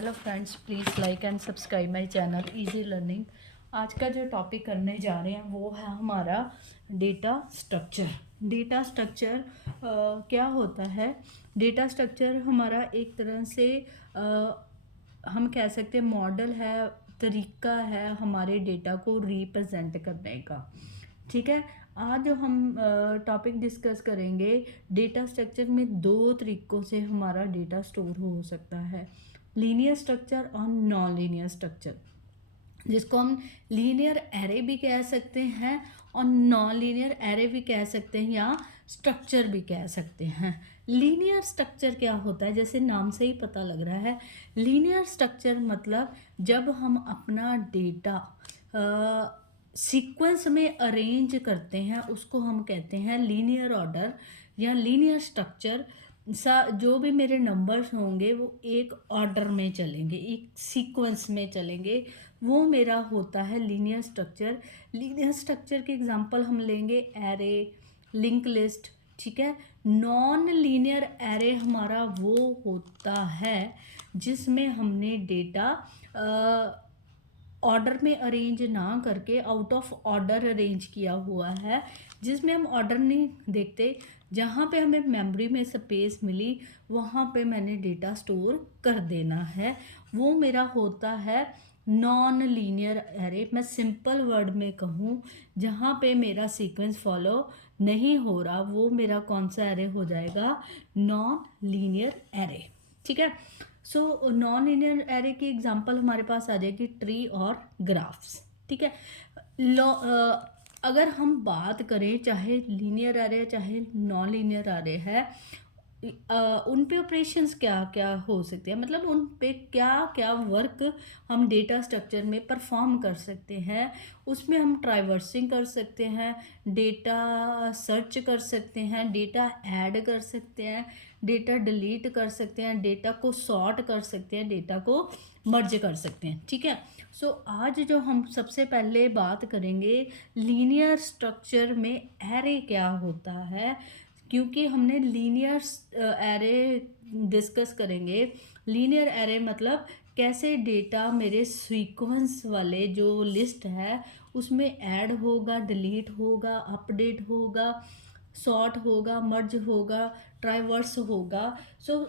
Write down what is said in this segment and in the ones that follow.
Hello friends, please like and subscribe my channel easy learning. आज का जो topic करने जा रहे हैं वो है हमारा डेटा स्ट्रक्चर। डेटा स्ट्रक्चर क्या होता है? डेटा स्ट्रक्चर हमारा एक तरह से हम कह सकते हैं मॉडल है, तरीका है हमारे डेटा को रिप्रेजेंट करने का। ठीक है, आज जो हम टॉपिक डिस्कस करेंगे, डेटा स्ट्रक्चर में दो तरीक़ों से हमारा डेटा स्टोर हो सकता है, लीनियर स्ट्रक्चर और नॉन लीनियर स्ट्रक्चर, जिसको हम लीनियर एरे भी कह सकते हैं और नॉन लीनियर एरे भी कह सकते हैं या स्ट्रक्चर भी कह सकते हैं। लीनियर स्ट्रक्चर क्या होता है? जैसे नाम से ही पता लग रहा है, लीनियर स्ट्रक्चर मतलब जब हम अपना डेटा सीक्वेंस में अरेंज करते हैं उसको हम कहते हैं लीनियर ऑर्डर या लीनियर स्ट्रक्चर। जो भी मेरे नंबर्स होंगे वो एक ऑर्डर में चलेंगे, एक सीक्वेंस में चलेंगे, वो मेरा होता है लीनियर स्ट्रक्चर। लीनियर स्ट्रक्चर के एग्जांपल हम लेंगे एरे, लिंक लिस्ट। ठीक है, नॉन लीनियर एरे हमारा वो होता है जिसमें हमने डेटा ऑर्डर में अरेंज ना करके आउट ऑफ ऑर्डर अरेंज किया हुआ है, जिसमें हम ऑर्डर नहीं देखते, जहाँ पे हमें मेमोरी में स्पेस मिली वहाँ पे मैंने डेटा स्टोर कर देना है, वो मेरा होता है नॉन लीनियर एरे। मैं सिंपल वर्ड में कहूँ, जहाँ पे मेरा सीक्वेंस फॉलो नहीं हो रहा, वो मेरा कौन सा एरे हो जाएगा? Non linear array. ठीक है, सो नॉन लीनियर एरे की एग्जांपल हमारे पास आ जाएगी ट्री और ग्राफ्स। ठीक है, अगर हम बात करें चाहे लीनियर एरे चाहे नॉन लीनियर एरे है, उन पे ऑपरेशंस क्या क्या हो सकते हैं, मतलब उन पे क्या क्या वर्क हम डेटा स्ट्रक्चर में परफॉर्म कर सकते हैं। उसमें हम ट्राइवर्सिंग कर सकते हैं, डेटा सर्च कर सकते हैं, डेटा ऐड कर सकते हैं, डेटा डिलीट कर सकते हैं, डेटा को सॉर्ट कर सकते हैं, डेटा को मर्ज कर सकते हैं। ठीक है, सो आज जो हम सबसे पहले बात करेंगे लीनियर स्ट्रक्चर में एरे क्या होता है, क्योंकि हमने लीनियर एरे डिस्कस करेंगे। लीनियर एरे मतलब कैसे डेटा मेरे सीक्वेंस वाले जो लिस्ट है उसमें ऐड होगा, डिलीट होगा, अपडेट होगा, सॉर्ट होगा, मर्ज होगा, ट्राइवर्स होगा। सो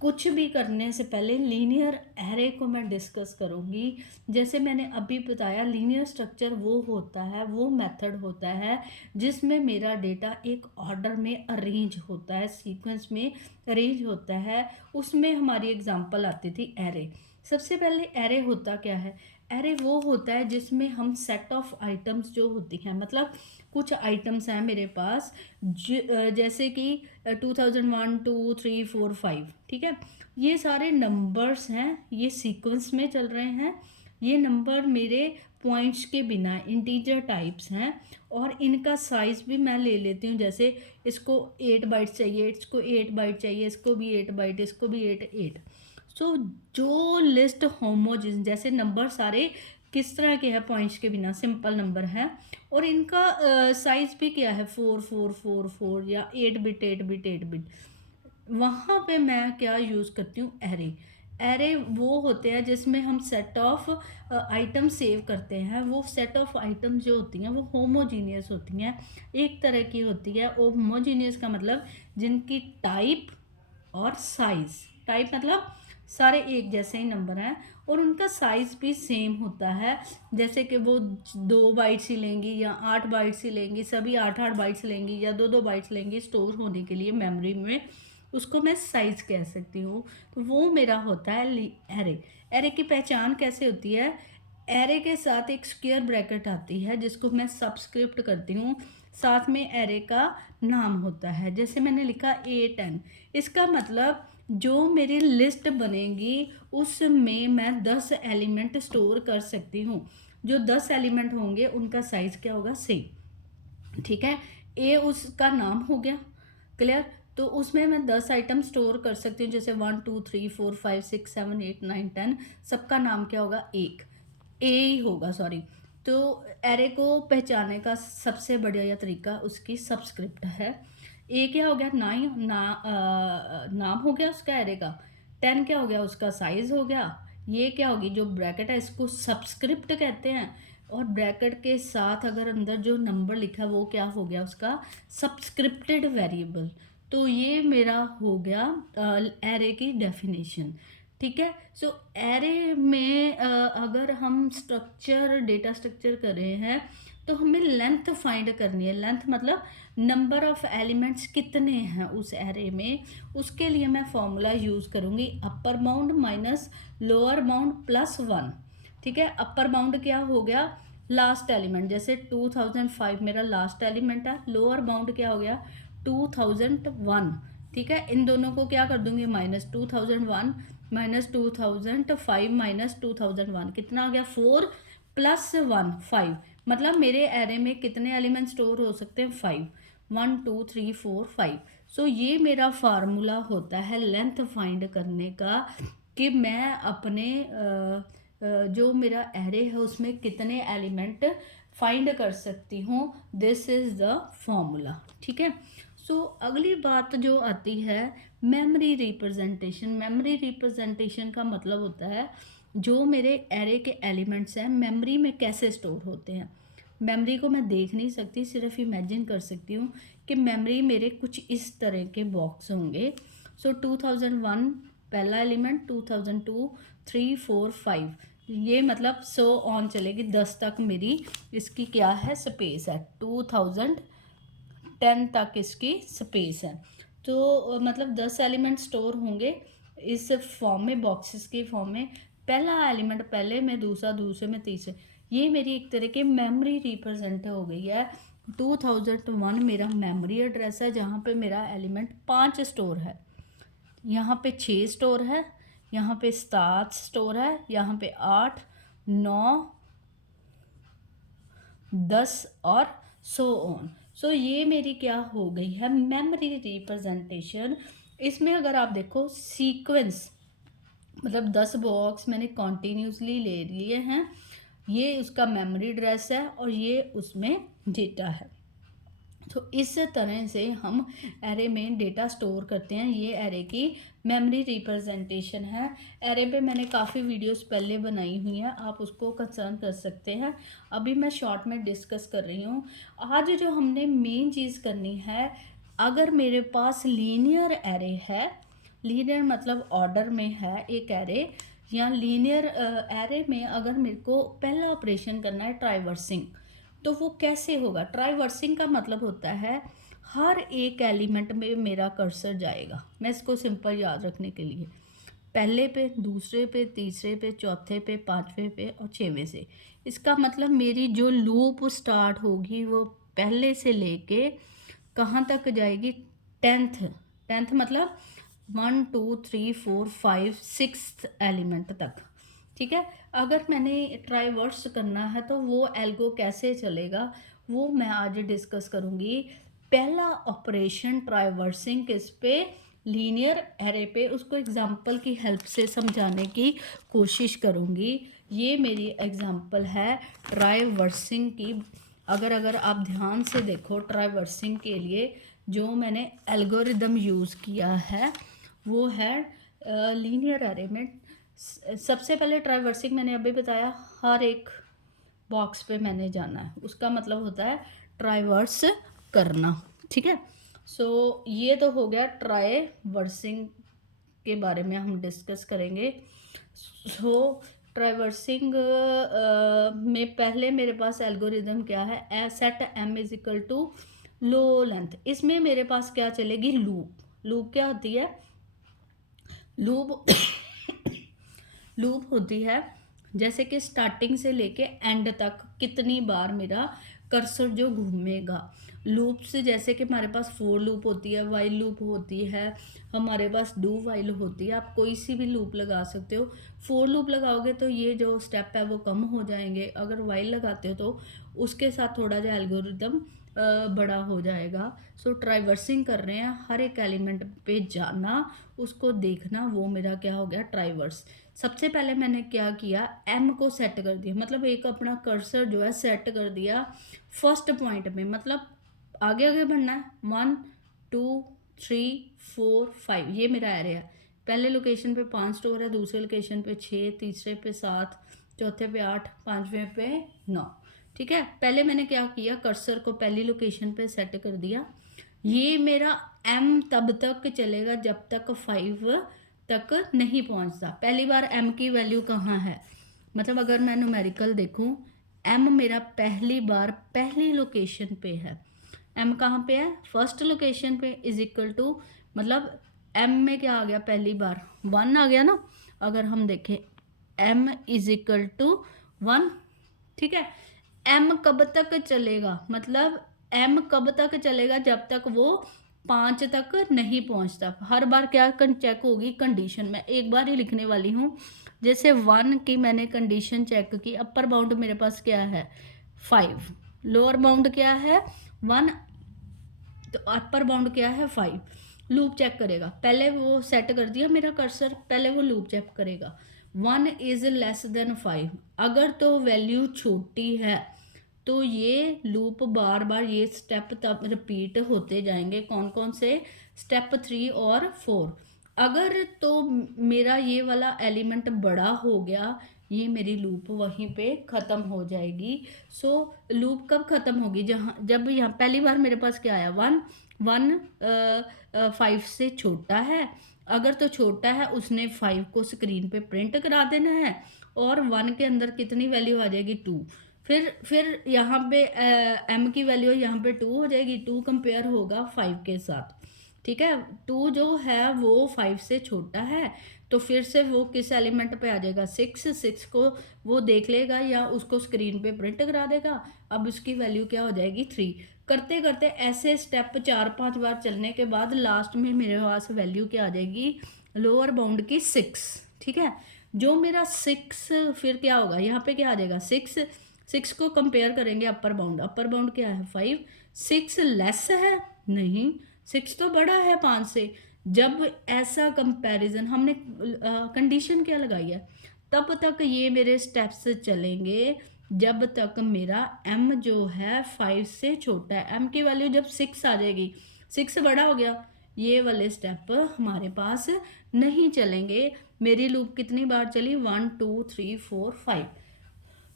कुछ भी करने से पहले लीनियर एरे को मैं डिस्कस करूँगी। जैसे मैंने अभी बताया, लीनियर स्ट्रक्चर वो होता है, वो मेथड होता है जिसमें मेरा डेटा एक ऑर्डर में अरेंज होता है, सीक्वेंस में अरेंज होता है। उसमें हमारी एग्जांपल आती थी एरे। सबसे पहले एरे होता क्या है? एरे वो होता है जिसमें हम सेट ऑफ आइटम्स जो होती हैं, मतलब कुछ आइटम्स हैं मेरे पास जैसे कि 2001 2 3 4 5। ठीक है, ये सारे नंबर्स हैं, ये सीक्वेंस में चल रहे हैं। ये नंबर मेरे पॉइंट्स के बिना इंटीजर टाइप्स हैं और इनका साइज़ भी मैं ले लेती हूँ। जैसे इसको 8 बाइट्स चाहिए, इसको 8 बाइट चाहिए, इसको भी 8 बाइट, इसको भी 8 सो जो लिस्ट होमोजेन, जैसे नंबर सारे किस तरह के हैं? पॉइंट्स के बिना सिंपल नंबर हैं और इनका साइज़ भी क्या है? 4 4 4 4 या 8 बिट 8 बिट 8 बिट। वहाँ पे मैं क्या यूज़ करती हूँ? एरे। एरे वो होते हैं जिसमें हम सेट ऑफ आइटम सेव करते हैं। वो सेट ऑफ आइटम जो होती हैं वो होमोजीनियस होती हैं, एक तरह की होती है। होमोजीनियस का मतलब जिनकी टाइप और साइज़, टाइप मतलब सारे एक जैसे ही नंबर हैं और उनका साइज़ भी सेम होता है। जैसे कि वो 2 बाइट्स ही लेंगी या 8 बाइट्स ही लेंगी, सभी 8 8 बाइट्स लेंगी या 2 2 बाइट्स लेंगी स्टोर होने के लिए मेमोरी में, उसको मैं साइज़ कह सकती हूँ। तो वो मेरा होता है एरे। एरे की पहचान कैसे होती है? एरे के साथ एक स्क्वायर ब्रैकेट आती है जिसको मैं सबस्क्रिप्ट करती हूँ, साथ में एरे का नाम होता है। जैसे मैंने लिखा A10, इसका मतलब जो मेरी लिस्ट बनेगी उसमें मैं 10 एलिमेंट स्टोर कर सकती हूँ। जो 10 एलिमेंट होंगे उनका साइज़ क्या होगा? सेम। ठीक है, ए उसका नाम हो गया, क्लियर। तो उसमें मैं 10 आइटम स्टोर कर सकती हूँ, जैसे 1 2 3 4 5 6 7 8 9 10, सबका नाम क्या होगा? एक ए ही होगा, सॉरी। तो एरे को पहचानने का सबसे बढ़िया तरीका उसकी सबस्क्रिप्ट है। ए क्या हो गया? नाम हो गया उसका एरे का। 10 क्या हो गया, उसका साइज हो गया। ये क्या होगी, जो ब्रैकेट है इसको सबस्क्रिप्ट कहते हैं, और ब्रैकेट के साथ अगर अंदर जो नंबर लिखा है वो क्या हो गया, उसका सबस्क्रिप्टेड वेरिएबल। तो ये मेरा हो गया एरे की डेफिनेशन। ठीक है। सो एरे में अगर हम स्ट्रक्चर, डेटा स्ट्रक्चर कर रहे हैं तो हमें लेंथ फाइंड करनी है। लेंथ मतलब नंबर ऑफ एलिमेंट्स कितने हैं उस एरे में। उसके लिए मैं फॉर्मूला यूज़ करूँगी upper bound minus lower bound plus 1। ठीक है। अपर बाउंड क्या हो गया, लास्ट एलिमेंट, जैसे 2005 मेरा लास्ट एलिमेंट है। लोअर बाउंड क्या हो गया, 2001। ठीक है। इन दोनों को क्या कर दूंगी, माइनस 2001 माइनस 2005 माइनस 2001 कितना आ गया, 4 प्लस 1 5। मतलब मेरे एरे में कितने एलिमेंट स्टोर हो सकते हैं, 5। 1 2 3 4 5। सो ये मेरा फार्मूला होता है लेंथ फाइंड करने का, कि मैं अपने जो मेरा एरे है उसमें कितने एलिमेंट फाइंड कर सकती हूँ। This is the formula. ठीक है। सो अगली बात जो आती है मेमोरी रिप्रेजेंटेशन। मेमोरी रिप्रेजेंटेशन का मतलब होता है जो मेरे एरे के एलिमेंट्स हैं मेमोरी में कैसे स्टोर होते हैं। मेमोरी को मैं देख नहीं सकती, सिर्फ इमेजिन कर सकती हूँ कि मेमोरी मेरे कुछ इस तरह के बॉक्स होंगे। सो 2001 पहला एलिमेंट, 2002 3 4 5, ये मतलब सो ऑन चलेगी 10 तक मेरी इसकी क्या है, स्पेस है। 2010 तक इसकी स्पेस है। तो मतलब 10 एलिमेंट स्टोर होंगे इस फॉर्म में, बॉक्सेस के फॉर्म में। पहला एलिमेंट पहले में, दूसरा दूसरे में, तीसरे। ये मेरी एक तरह की मेमोरी रिप्रेजेंट हो गई है। 2001 मेरा मेमोरी एड्रेस है जहाँ पे मेरा एलिमेंट 5 स्टोर है, यहाँ पे 6 स्टोर है, यहाँ पे 7 स्टोर है, यहाँ पे 8 9 10 और सो ऑन। सो ये मेरी क्या हो गई है, मेमोरी रिप्रेजेंटेशन। इसमें अगर आप देखो सीक्वेंस, मतलब 10 बॉक्स मैंने कॉन्टीन्यूसली ले लिए हैं, ये उसका मेमोरी एड्रेस है और ये उसमें डेटा है। तो इस तरह से हम एरे में डेटा स्टोर करते हैं। ये एरे की मेमोरी रिप्रेजेंटेशन है। एरे पे मैंने काफ़ी वीडियोस पहले बनाई हुई हैं, आप उसको कंसर्न कर सकते हैं। अभी मैं शॉर्ट में डिस्कस कर रही हूँ। आज जो हमने मेन चीज़ करनी है, अगर मेरे पास लीनियर एरे है, लीनियर मतलब ऑर्डर में है एक एरे, या लीनियर एरे में अगर मेरे को पहला ऑपरेशन करना है ट्राइवर्सिंग, तो वो कैसे होगा। ट्राइवर्सिंग का मतलब होता है हर एक एलिमेंट में मेरा कर्सर जाएगा। मैं इसको सिंपल याद रखने के लिए, पहले पे, दूसरे पे, तीसरे पे, चौथे पे, पांचवे पे और छठवें से। इसका मतलब मेरी जो लूप स्टार्ट होगी वो पहले से लेके कहाँ तक जाएगी, 10th। 10th मतलब 1 2 3 4 5 6 एलिमेंट तक। ठीक है। अगर मैंने ट्राइवर्स करना है तो वो एल्गो कैसे चलेगा, वो मैं आज डिस्कस करूँगी। पहला ऑपरेशन ट्राइवर्सिंग किस पे, लीनियर एरे पे, उसको एग्जांपल की हेल्प से समझाने की कोशिश करूँगी। ये मेरी एग्जांपल है ट्राइवर्सिंग की। अगर आप ध्यान से देखो, ट्राइवर्सिंग के लिए जो मैंने एल्गोरिदम यूज़ किया है वो है लीनियर एरे में सबसे पहले ट्राइवर्सिंग मैंने अभी बताया, हर एक बॉक्स पे मैंने जाना है, उसका मतलब होता है ट्राइवर्स करना। ठीक है। सो ये तो हो गया ट्राइवर्सिंग के बारे में हम डिस्कस करेंगे। सो ट्राइवर्सिंग में पहले मेरे पास एल्गोरिदम क्या है, set M is equal to low length. इसमें मेरे पास क्या चलेगी, लूप। लूप क्या होती है, लूप लूप होती है जैसे कि स्टार्टिंग से लेके एंड तक कितनी बार मेरा कर्सर जो घूमेगा। लूप्स जैसे कि हमारे पास फोर लूप होती है, वाइल लूप होती है, हमारे पास डू वाइल होती है। आप कोई सी भी लूप लगा सकते हो। फोर लूप लगाओगे तो ये जो स्टेप है वो कम हो जाएंगे, अगर वाइल लगाते हो तो उसके साथ थोड़ा जा एल्गोरिदम बड़ा हो जाएगा। सो ट्राइवर्सिंग कर रहे हैं, हर एक एलिमेंट पे जाना, उसको देखना, वो मेरा क्या हो गया, ट्राइवर्स। सबसे पहले मैंने क्या किया, एम को सेट कर दिया, मतलब एक अपना कर्सर जो है सेट कर दिया फर्स्ट पॉइंट में, मतलब आगे आगे बढ़ना है। 1 2 3 4 5 ये मेरा एरिया है। पहले लोकेशन पे 5 स्टोर है, दूसरे लोकेशन पे 6, तीसरे पे 7, चौथे पे 8, पांचवें पे 9। ठीक है, पहले मैंने क्या किया, कर्सर को पहली लोकेशन पे सेट कर दिया। ये मेरा m तब तक चलेगा जब तक 5 तक नहीं पहुंचता। पहली बार m की वैल्यू कहाँ है, मतलब अगर मैं न्यूमेरिकल देखूं, m मेरा पहली बार पहली लोकेशन पे है। m कहाँ पे है, फर्स्ट लोकेशन पे, इज इक्वल टू, मतलब m में क्या आ गया, पहली बार 1 आ गया ना। अगर हम देखें m इज इक्वल टू 1, ठीक है। m कब तक चलेगा, मतलब m कब तक चलेगा, जब तक वो 5 तक नहीं पहुंचता। हर बार क्या चेक होगी कंडीशन, मैं एक बार ही लिखने वाली हूँ। जैसे 1 की मैंने कंडीशन चेक की, अपर बाउंड मेरे पास क्या है 5, लोअर बाउंड क्या है 1, तो अपर बाउंड क्या है 5। लूप चेक करेगा, पहले वो सेट कर दिया मेरा कर्सर, पहले वो लूप चेक करेगा 1 इज लेस देन 5। अगर तो वैल्यू छोटी है तो ये लूप बार बार ये स्टेप तब रिपीट होते जाएंगे। कौन कौन से, स्टेप 3 और 4। अगर तो मेरा ये वाला एलिमेंट बड़ा हो गया, ये मेरी लूप वहीं पे ख़त्म हो जाएगी। सो लूप कब ख़त्म होगी, जहाँ जब यहाँ पहली बार मेरे पास क्या आया 1 5 से छोटा है। अगर तो छोटा है, उसने 5 को स्क्रीन पे प्रिंट करा देना है, और 1 के अंदर कितनी वैल्यू आ जाएगी 2। फिर यहाँ पे m की वैल्यू यहाँ पे 2 हो जाएगी, 2 कंपेयर होगा 5 के साथ। ठीक है, 2 जो है वो 5 से छोटा है, तो फिर से वो किस एलिमेंट पे आ जाएगा 6 को वो देख लेगा या उसको स्क्रीन पे प्रिंट करा देगा। अब उसकी वैल्यू क्या हो जाएगी 3। करते करते ऐसे स्टेप 4-5 बार चलने के बाद लास्ट में मेरे पास वैल्यू क्या आ जाएगी, लोअर बाउंड की 6। ठीक है, जो मेरा 6 फिर क्या होगा, यहाँ पे क्या आ जाएगा 6 को कंपेयर करेंगे अपर बाउंड क्या है 5। 6 लेस है, नहीं 6 तो बड़ा है 5 से। जब ऐसा कंपैरिजन हमने कंडीशन क्या लगाई है, तब तक ये मेरे स्टेप्स चलेंगे जब तक मेरा m जो है 5 से छोटा है। m की वैल्यू जब 6 आ जाएगी, 6 बड़ा हो गया, ये वाले स्टेप हमारे पास नहीं चलेंगे। मेरी लूप कितनी बार चली 1 2 3 4 5।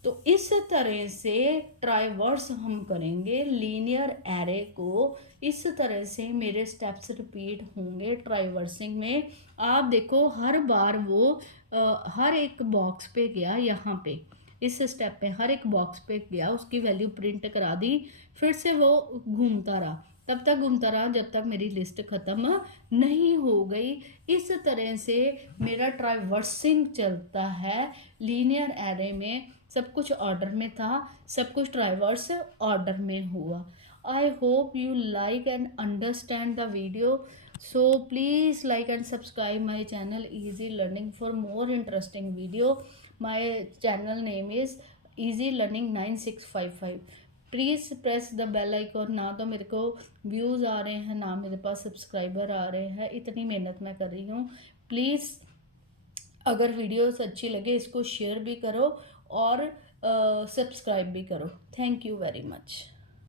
तो इस तरह से ट्राइवर्स हम करेंगे लीनियर एरे को। इस तरह से मेरे स्टेप्स रिपीट होंगे ट्राइवर्सिंग में। आप देखो हर बार वो हर एक बॉक्स पे गया, यहाँ पे इस स्टेप पे हर एक बॉक्स पे गया, उसकी वैल्यू प्रिंट करा दी, फिर से वो घूमता रहा, तब तक घूमता रहा जब तक मेरी लिस्ट ख़त्म नहीं हो गई। इस तरह से मेरा ट्राइवर्सिंग चलता है लीनियर एरे में। सब कुछ ऑर्डर में था, सब कुछ ट्राइवर्स ऑर्डर में हुआ। I hope you like and understand the video. So please like and subscribe my channel Easy Learning for more interesting video. My channel name is Easy Learning 9655. Please press the bell icon. ना तो मेरे को views आ रहे हैं, ना मेरे पास subscriber आ रहे हैं, इतनी मेहनत मैं कर रही हूँ। प्लीज़ अगर वीडियोस अच्छी लगे इसको शेयर भी करो और सब्सक्राइब भी करो। Thank you very much.